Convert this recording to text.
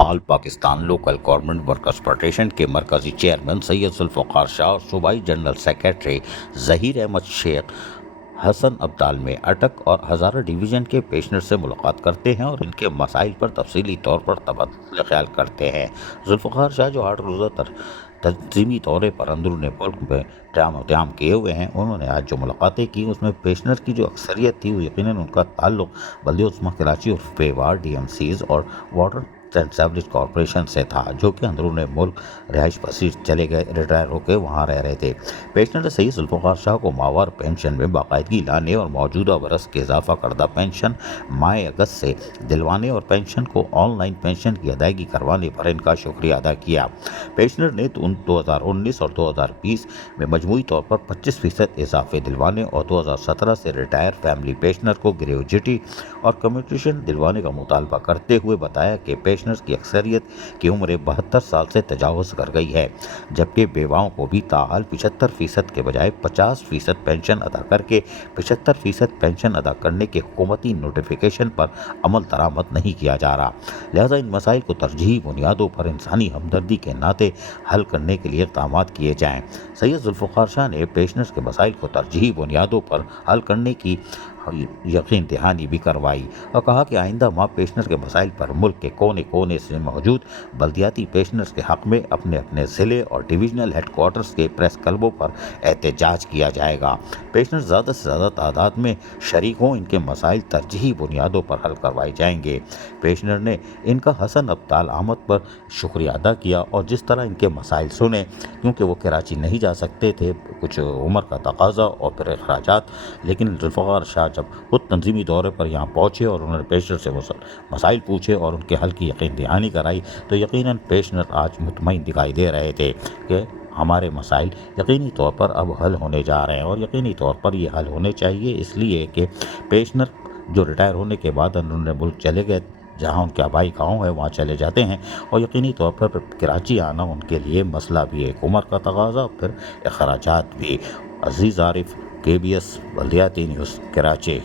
All Pakistan local government workers federation के मरकजी chairman Syed Zulfikar Shah और सूबाई जनरल सेक्रेटरी ज़हीर अहमद शेख हसन अब्दाल में अटक और हज़ारा डिवीज़न के पेशेंट से मुलाकात करते हैं और इनके मसाइल पर तफसीली तौर पर तबादला ख्याल करते हैं। जुल्फ़िकार शाह जो 8 रोज़ा तंजीमी दौरे पर अंदरूनी मुल्क में क़याम किए हुए हैं, उन्होंने आज जो मुलाकातें की उसमें पेशेंट की जो अक्सरियत थी वो यकीनन उनका ताल्लुक बल्दिया उस्मा कराची और पेवार DMCs और वाटर एंड सीवरेज कॉरपोरेशन से था, जो कि अंदरूनी मुल्क रिहाइश पसीर चले गए, रिटायर होकर वहाँ रह रहे थे। पेशेंट सैयद जुल्फ़िकार शाह को माहवार पेंशन में बाकायदगी लाने और मौजूदा बरस के इजाफा करदा पेंशन माह अगस्त से दिलवाने और पेंशन को ऑनलाइन पेंशन की अदायगी करवाने पर इनका शुक्रिया अदा किया। पेंशनर ने 2019 और 2020 में मजमूई तौर पर 25% इजाफे दिलवाने और 2017 से रिटायर फैमिली पेंशनर को ग्रेजुएटी और कम्यूटेशन दिलवाने का मुतालबा करते हुए बताया कि पेंशनर्स की अक्सरियत की उम्र 72 साल से तजावज़ कर गई है, जबकि बेवाओं को भी ताहाल 75% के बजाय 50% पेंशन अदा करके 75% पेंशन अदा करने के हुकूमती नोटिफिकेशन पर अमल दरामद नहीं किया जा रहा। लिहाजा इन मसाइल को तरजीही बुनियादों पर इंसानी हमदर्दी के नाते हल करने के लिए इक़दाम किए जाएँ। सैयद जुल्फ़िकार शाह ने पेंशनर्स के मसाइल को तरजीही बुनियादों पर हल करने की यकीन दहानी भी करवाई और कहा कि आइंदा माह पेंशनर्स के मसाइल पर मुल्क के कोने कोने से मौजूद बल्दियाती पेंशनर्स के हक़ में अपने अपने ज़िले और डिवीज़नल हेडक्वार्टर्स के प्रेस क्लबों पर एहतजाज किया जाएगा। पेंशनर्स ज़्यादा से ज़्यादा तादाद में शरीक हों, इनके मसाइल तरजीही बुनियादों पर हल करवाए जाएंगे। पेंशनर ने इनका हसन अब्दाल आमद पर शुक्रिया अदा किया और जिस तरह इनके मसाइल सुने, क्योंकि वो कराची नहीं जा सकते थे, कुछ उम्र का तकाजा और फिर अखराजात, लेकिन जुल्फ़िकार शाह जब खुद तंजीमी दौरे पर यहाँ पहुँचे और उन्होंने पेशेंट से मसाइल पूछे और उनके हल की यकीन दहानी कराई, तो यकीनन पेशेंट आज मुतमईन दिखाई दे रहे थे कि हमारे मसाइल यकीनी तौर पर अब हल होने जा रहे हैं और यकीनी तौर पर ये हल होने चाहिए, इसलिए कि पेशेंट जो रिटायर होने के बाद अंदरूनी मुल्क चले गए, जहाँ उनके आबाई गाँव है वहाँ चले जाते हैं और यकीनी तौर पर कराची आना उनके लिए मसला भी है, एक उम्र का तकाजा फिर अखराजात भी। अजीज़ आरिफ, KBS बल्दियाती न्यूज़, कराची।